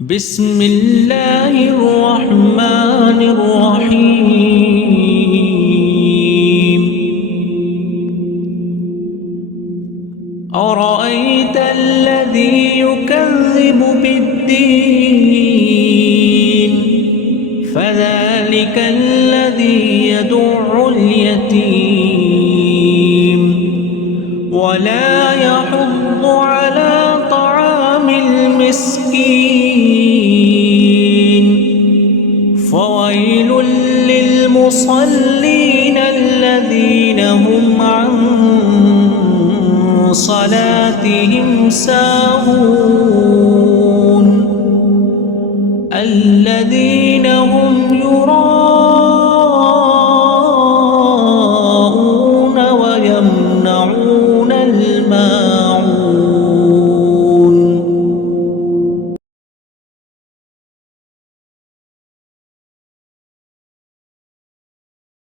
بسم الله الرحمن الرحيم. أرأيت الذي يكذب بالدين فذلك الذي يدع اليتيم ولا يحض على طعام المسكين فويل للمصلين الذين هم عن صلاتهم ساهون